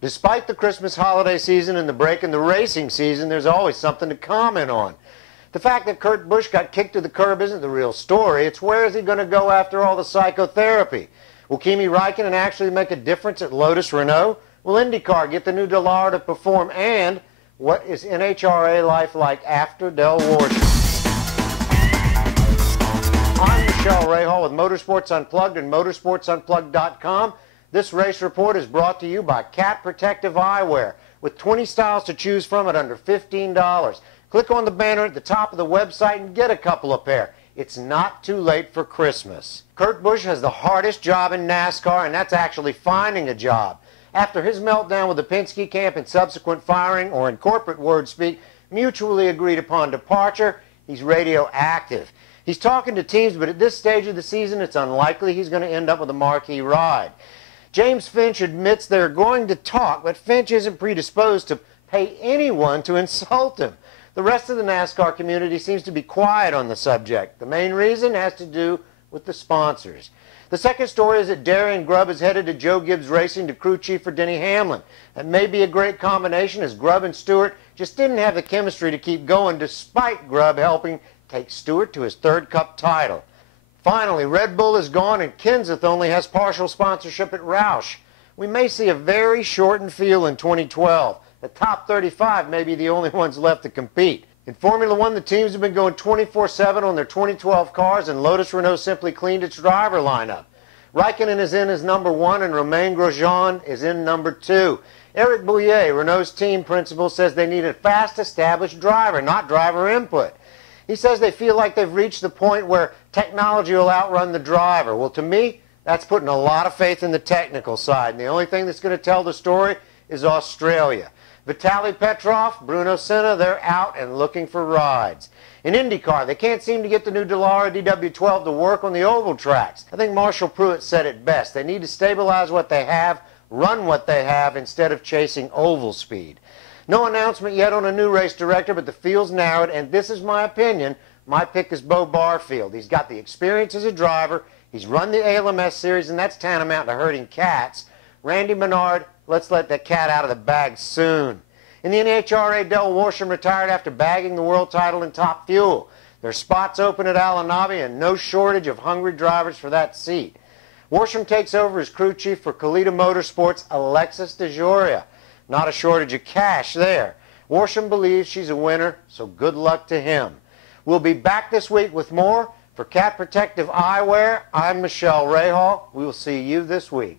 Despite the Christmas holiday season and the break in the racing season, there's always something to comment on. The fact that Kurt Busch got kicked to the curb isn't the real story. It's where is he going to go after all the psychotherapy? Will Kimi Raikkonen actually make a difference at Lotus Renault? Will Indycar get the new Dejoria to perform? And what is NHRA life like after Del Worsham? I'm Michele Rahal with Motorsports Unplugged and motorsportsunplugged.com. This race report is brought to you by Cat Protective Eyewear with 20 styles to choose from at under $15. Click on the banner at the top of the website and get a couple of pair. It's not too late for Christmas. Kurt Busch has the hardest job in NASCAR, and that's actually finding a job. After his meltdown with the Penske camp and subsequent firing, or in corporate word speak, mutually agreed upon departure, he's radioactive. He's talking to teams, but at this stage of the season, it's unlikely he's going to end up with a marquee ride. James Finch admits they're going to talk, but Finch isn't predisposed to pay anyone to insult him. The rest of the NASCAR community seems to be quiet on the subject. The main reason has to do with the sponsors. The second story is that Darian Grubb is headed to Joe Gibbs Racing to crew chief for Denny Hamlin. That may be a great combination, as Grubb and Stewart just didn't have the chemistry to keep going, despite Grubb helping take Stewart to his third Cup title. Finally, Red Bull is gone and Kenseth only has partial sponsorship at Roush. We may see a very shortened field in 2012. The top 35 may be the only ones left to compete. In Formula One, the teams have been going 24/7 on their 2012 cars, and Lotus Renault simply cleaned its driver lineup. Raikkonen is in as number 1 and Romain Grosjean is in number 2. Eric Bouillet, Renault's team principal, says they need a fast established driver, not driver input. He says they feel like they've reached the point where technology will outrun the driver. Well, to me, that's putting a lot of faith in the technical side. And the only thing that's going to tell the story is Australia. Vitaly Petrov, Bruno Senna, they're out and looking for rides. In IndyCar, they can't seem to get the new Dejoria DW12 to work on the oval tracks. I think Marshall Pruett said it best. They need to stabilize what they have, run what they have, instead of chasing oval speed. No announcement yet on a new race director, but the field's narrowed, and this is my opinion. My pick is Bo Barfield. He's got the experience as a driver. He's run the ALMS series, and that's tantamount to herding cats. Randy Menard, let's let that cat out of the bag soon. In the NHRA, Del Worsham retired after bagging the world title in Top Fuel. There's spots open at Al-Anabi and no shortage of hungry drivers for that seat. Worsham takes over as crew chief for Kalita Motorsports' Alex Dejoria. Not a shortage of cash there. Worsham believes she's a winner, so good luck to him. We'll be back this week with more. For Cat Protective Eyewear, I'm Michele Rahal. We will see you this week.